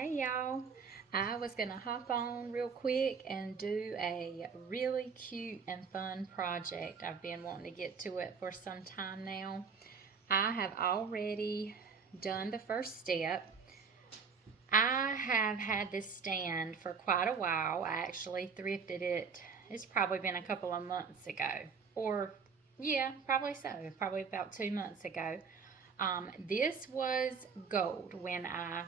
Hey y'all, I was gonna hop on real quick and do a really cute and fun project. I've been wanting to get to it for some time now. I have already done the first step. I have had this stand for quite a while. I actually thrifted it. It's probably been a couple of months ago, or yeah, probably so, probably about 2 months ago. This was gold when I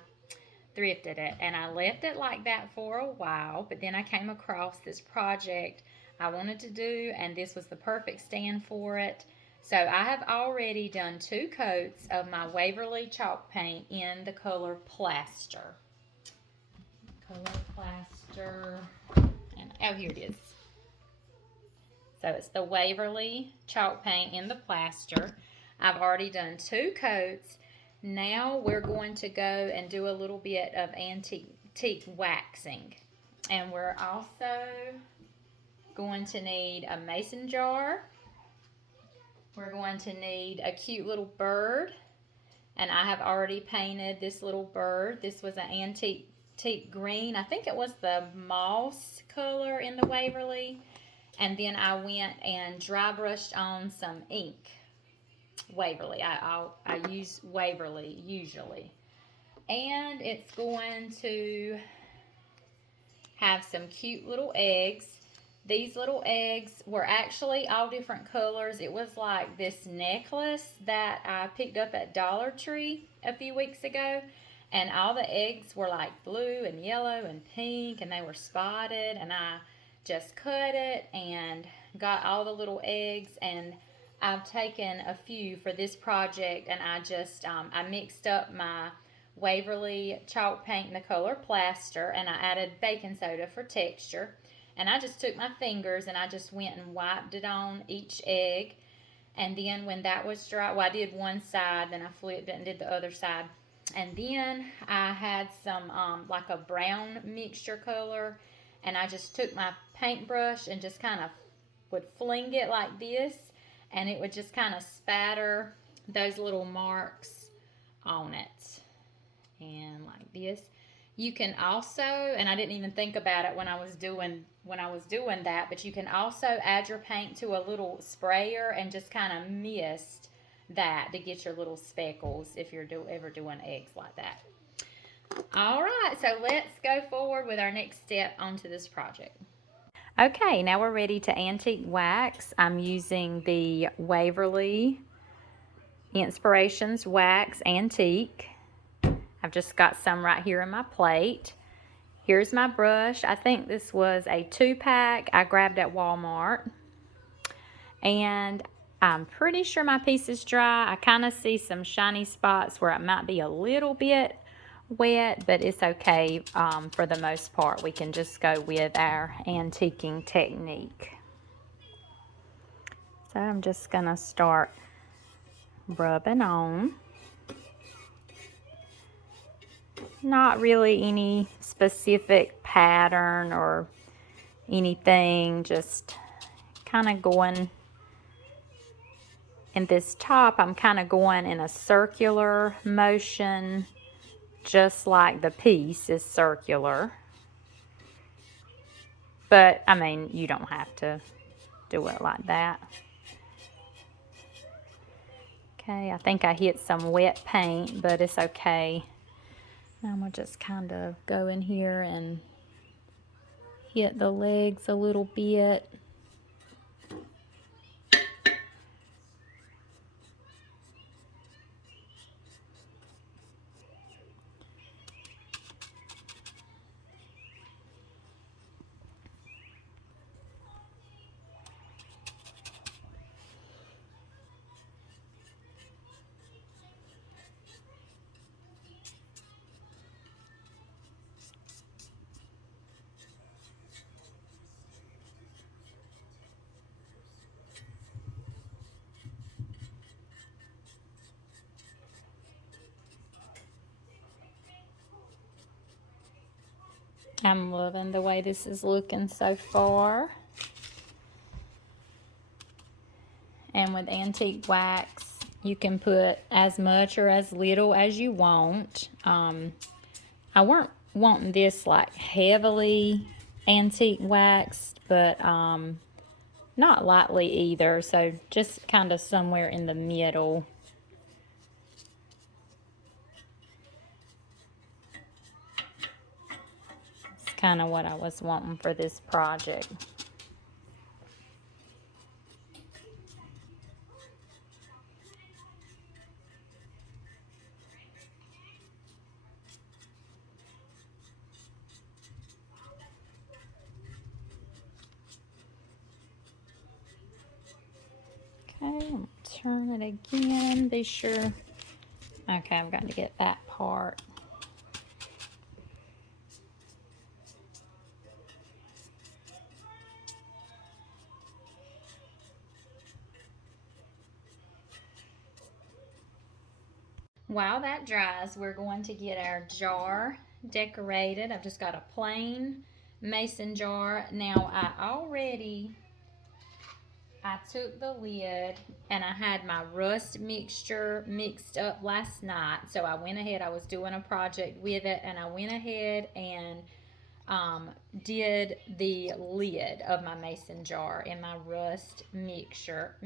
thrifted it, and I left it like that for a while, but then I came across this project I wanted to do, and this was the perfect stand for it. So I have already done 2 coats of my Waverly chalk paint in the color plaster. And oh, here it is. So it's the Waverly chalk paint in the plaster. I've already done 2 coats. Now we're going to go and do a little bit of antique waxing. And we're also going to need a mason jar. We're going to need a cute little bird. And I have already painted this little bird. This was an antique green. I think it was the moss color in the Waverly. And then I went and dry brushed on some ink. Waverly. I use Waverly usually. And it's going to have some cute little eggs. These little eggs were actually all different colors. It was like this necklace that I picked up at Dollar Tree a few weeks ago. And all the eggs were like blue and yellow and pink, and they were spotted. And I just cut it and got all the little eggs, and I've taken a few for this project, and I mixed up my Waverly chalk paint in the color plaster, and I added baking soda for texture. And I just took my fingers and I just went and wiped it on each egg. And then when that was dry, well, I did one side, then I flipped it and did the other side. And then I had some like a brown mixture color, and I just took my paintbrush and just kind of would fling it like this, and it would just kind of spatter those little marks on it, and like this. You can also, and I didn't even think about it when I was doing that, but you can also add your paint to a little sprayer and just kind of mist that to get your little speckles if you're ever doing eggs like that. All right, so let's go forward with our next step onto this project. Okay, now we're ready to antique wax. I'm using the Waverly Inspirations Wax Antique. I've just got some right here in my plate. Here's my brush. I think this was a 2-pack I grabbed at Walmart. And I'm pretty sure my piece is dry. I kind of see some shiny spots where it might be a little bit wet, but it's okay for the most part. We can just go with our antiquing technique. So I'm just going to start rubbing on. Not really any specific pattern or anything, just kind of going in this top. I'm kind of going in a circular motion, just like the piece is circular. But I mean, you don't have to do it like that. Okay, I think I hit some wet paint, but it's okay. I'm gonna just kind of go in here and hit the legs a little bit. I'm loving the way this is looking so far. And with antique wax, you can put as much or as little as you want. I wanting this like heavily antique waxed, but not lightly either. So just kind of somewhere in the middle. It's kind of what I was wanting for this project. Okay, I'm turn it again. Be sure. Okay, I've got to get that part. While that dries, we're going to get our jar decorated. I've just got a plain mason jar. Now I took the lid and I had my rust mixture mixed up last night. So I went ahead, I was doing a project with it, and I went ahead and did the lid of my mason jar in my rust mixture.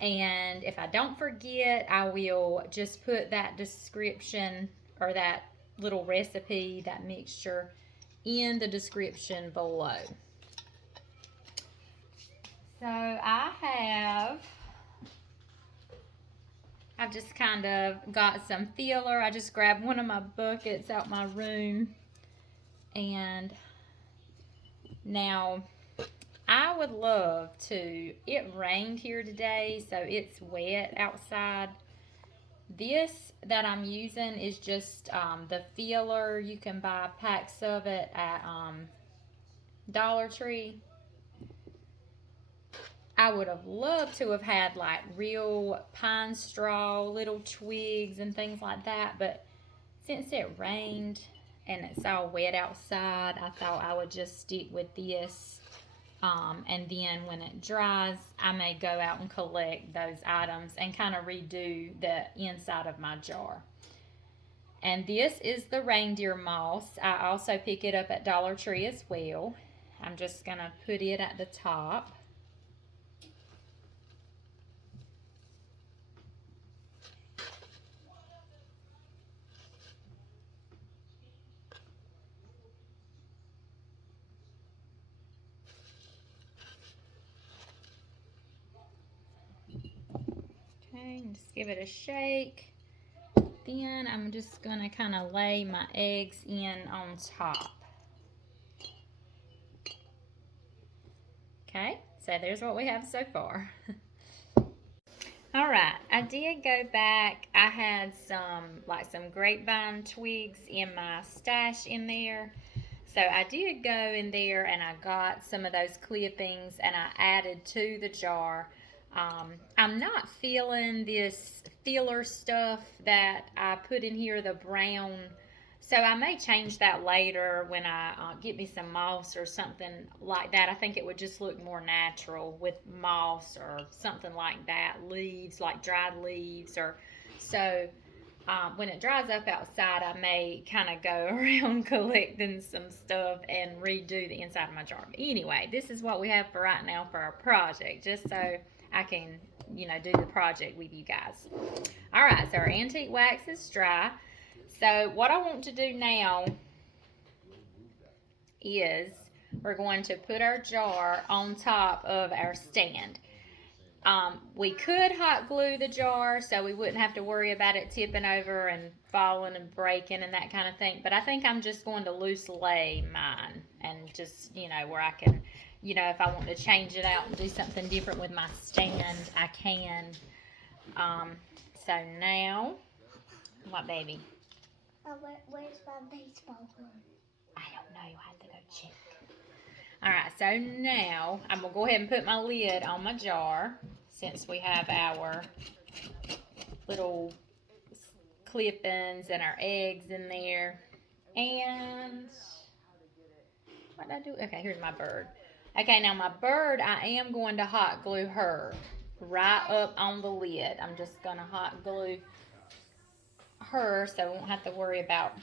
And if I don't forget, I will just put that description or that little recipe, that mixture, in the description below. So I've just kind of got some filler. I just grabbed one of my buckets out my room. And now I would love to, it rained here today, so it's wet outside. This that I'm using is just the filler. You can buy packs of it at Dollar Tree. I would have loved to have had like real pine straw, little twigs and things like that, but since it rained and it's all wet outside, I thought I would just stick with this. And then when it dries, I may go out and collect those items and kind of redo the inside of my jar. And this is the reindeer moss. I also pick it up at Dollar Tree as well. I'm just going to put it at the top. Okay, and just give it a shake. Then I'm just going to kind of lay my eggs in on top. Okay, so there's what we have so far. All right, I did go back. I had some grapevine twigs in my stash in there. So I did go in there and I got some of those clippings and I added to the jar. I'm not feeling this filler stuff that I put in here, the brown. So I may change that later when I get me some moss or something like that. I think it would just look more natural with moss or something like that. Leaves, like dried leaves, or so. When it dries up outside, I may kind of go around collecting some stuff and redo the inside of my jar. But anyway, this is what we have for right now for our project, just so I can, do the project with you guys. All right, so our antique wax is dry. So what I want to do now is we're going to put our jar on top of our stand. We could hot glue the jar so we wouldn't have to worry about it tipping over and falling and breaking and that kind of thing. But I think I'm just going to loose lay mine and just, where I can, if I want to change it out and do something different with my stand, I can. So now, what, baby? Where's my baseball glue? I don't know. I have to go check. All right, so now I'm going to go ahead and put my lid on my jar since we have our little clippings and our eggs in there. And what did I do? Okay, here's my bird. Okay, now my bird, I am going to hot glue her right up on the lid. I'm just going to hot glue her so I won't have to worry about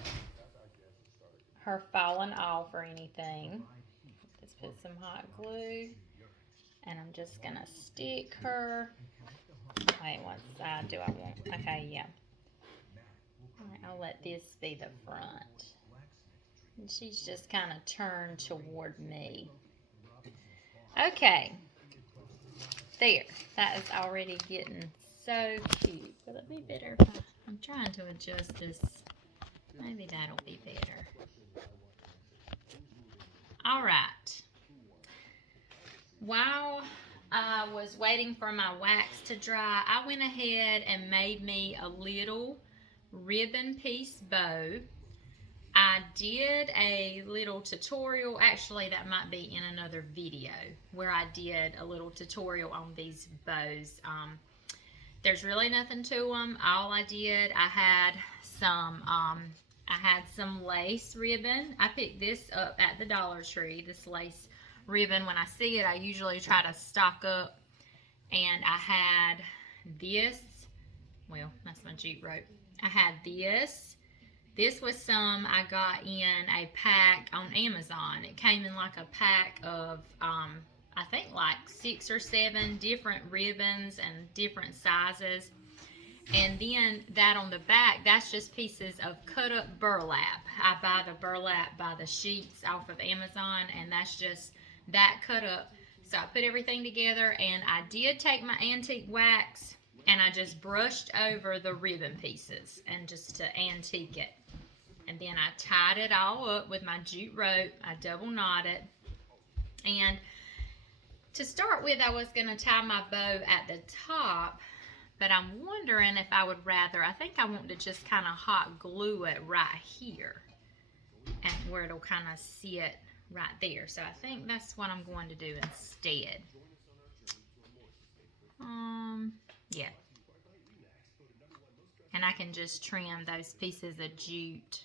her falling off or anything. Let's put some hot glue. And I'm just going to stick her. Wait, what side do I want? Okay, yeah. Alright, I'll let this be the front. And she's just kind of turned toward me. Okay. There. That is already getting so cute. Will it be better if I'm trying to adjust this? Maybe that'll be better. Alright. While I was waiting for my wax to dry, I went ahead and made me a little ribbon piece bow. I did a little tutorial, actually that might be in another video, where I did a little tutorial on these bows. There's really nothing to them. All I did, I had some lace ribbon. I picked this up at the Dollar Tree, this lace ribbon. When I see it, I usually try to stock up, and I had this. Well, that's my jute rope. I had this. This was some I got in a pack on Amazon. It came in like a pack of, I think like 6 or 7 different ribbons and different sizes. And then that on the back, that's just pieces of cut up burlap. I buy the burlap by the sheets off of Amazon, and that's just that cut up. So I put everything together, and I did take my antique wax and I just brushed over the ribbon pieces and just to antique it. And then I tied it all up with my jute rope. I double knotted. And to start with, I was going to tie my bow at the top, but I'm wondering if I would rather, I think I want to just kind of hot glue it right here, and where it'll kind of sit right there. So I think that's what I'm going to do instead. Yeah. And I can just trim those pieces of jute.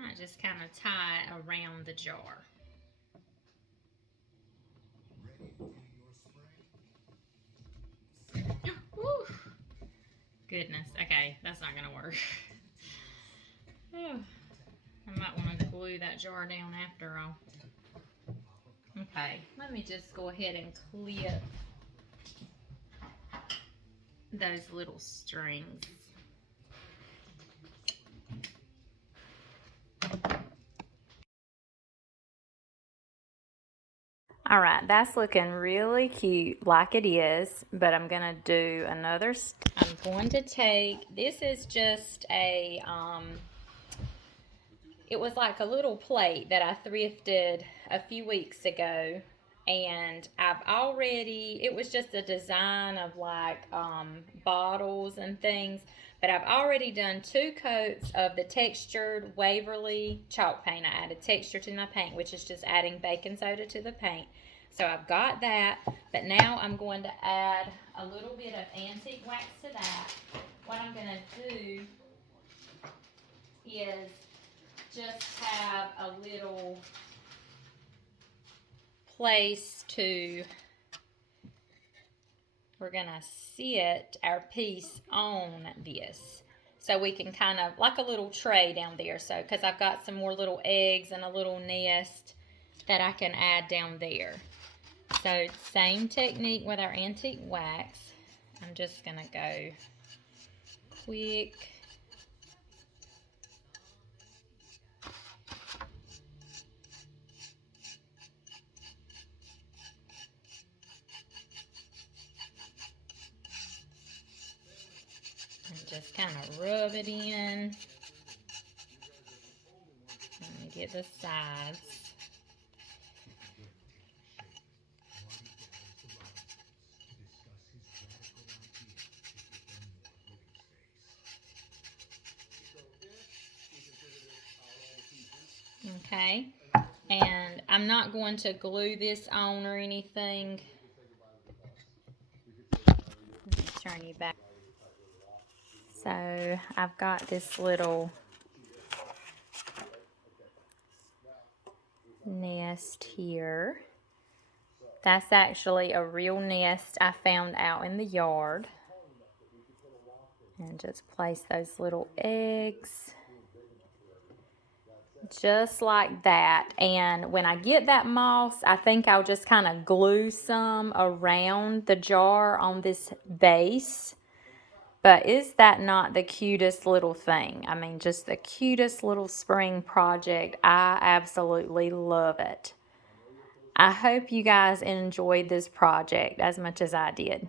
I just kind of tie it around the jar. Woo. Goodness. Okay, that's not going to work. I might want to glue that jar down after all. Okay, let me just go ahead and clip those little strings. All right, that's looking really cute like it is, but I'm going to do another. I'm going to take, this is just a, it was like a little plate that I thrifted a few weeks ago, and I've already, it was just a design of like bottles and things, but I've already done 2 coats of the textured Waverly chalk paint. I added texture to my paint, which is just adding baking soda to the paint. So I've got that, but now I'm going to add a little bit of antique wax to that. What I'm going to do is just have a little place to, we're going to sit our piece on this. So we can kind of, like a little tray down there. So, because I've got some more little eggs and a little nest that I can add down there. So, same technique with our antique wax. I'm just going to go quick. And just kind of rub it in. Let me get the sides. Okay, and I'm not going to glue this on or anything. Let me turn you back. So I've got this little nest here, That's actually a real nest I found out in the yard. And just place those little eggs just like that. And when I get that moss, I think I'll just kind of glue some around the jar on this base. But is that not the cutest little thing? I mean, just the cutest little spring project. I absolutely love it. I hope you guys enjoyed this project as much as I did.